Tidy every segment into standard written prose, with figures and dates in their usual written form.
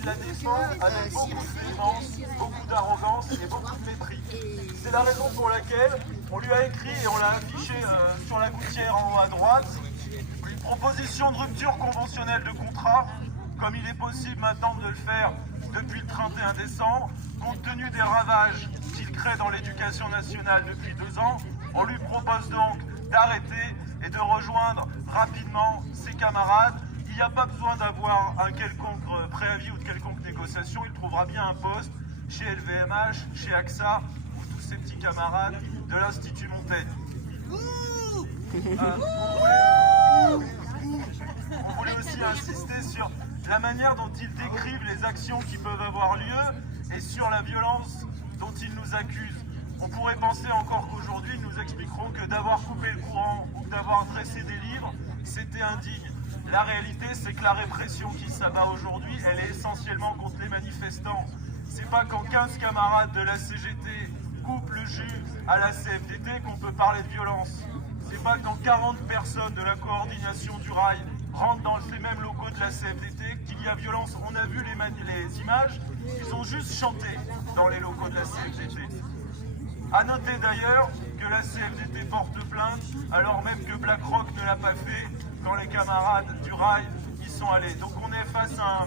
il la défend avec beaucoup de véhémence, beaucoup d'arrogance et beaucoup de mépris. C'est la raison pour laquelle on lui a écrit et on l'a affiché sur la gouttière en haut à droite, une proposition de rupture conventionnelle de contrat, comme il est possible maintenant de le faire depuis le 31 décembre, compte tenu des ravages qu'il crée dans l'éducation nationale depuis 2 ans. On lui propose donc d'arrêter et de rejoindre rapidement ses camarades. Il n'y a pas besoin d'avoir un quelconque préavis ou de quelconque négociation. Il trouvera bien un poste chez LVMH, chez AXA ou tous ses petits camarades de l'Institut Montaigne. On voulait aussi insister sur la manière dont ils décrivent les actions qui peuvent avoir lieu et sur la violence dont ils nous accusent. On pourrait penser encore qu'aujourd'hui, ils nous expliqueront que d'avoir coupé le courant ou d'avoir dressé des livres, c'était indigne. La réalité, c'est que la répression qui s'abat aujourd'hui, elle est essentiellement contre les manifestants. C'est pas quand 15 camarades de la CGT coupent le jus à la CFDT qu'on peut parler de violence. C'est pas quand 40 personnes de la coordination du rail rentrent dans ces mêmes locaux de la CFDT qu'il y a violence. On a vu les images, ils ont juste chanté dans les locaux de la CFDT. A noter d'ailleurs que la CFDT porte plainte alors même que BlackRock ne l'a pas fait quand les camarades du rail y sont allés. Donc on est face à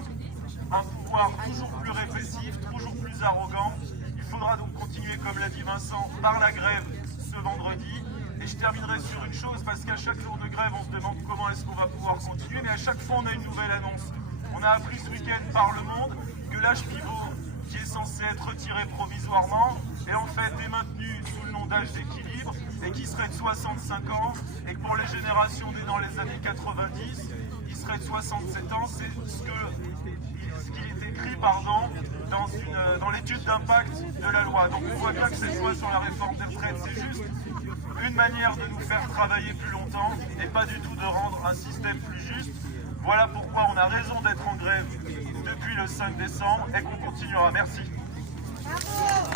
un pouvoir toujours plus répressif, toujours plus arrogant. Il faudra donc continuer, comme l'a dit Vincent, par la grève ce vendredi. Et je terminerai sur une chose, parce qu'à chaque jour de grève, on se demande comment est-ce qu'on va pouvoir continuer, mais à chaque fois, on a une nouvelle annonce. On a appris ce week-end par Le Monde que l'âge pivot, qui est censé être retiré provisoirement, est en fait est maintenu sous le nom d'âge d'équilibre, et qui serait de 65 ans, et que pour les générations nées dans les années 90, il serait de 67 ans. C'est ce qui est écrit dans l'étude d'impact de la loi. Donc on voit bien que cette loi sur la réforme des retraites, c'est juste une manière de nous faire travailler plus longtemps et pas du tout de rendre un système plus juste. Voilà pourquoi on a raison d'être en grève depuis le 5 décembre et qu'on continuera. Merci. Bravo.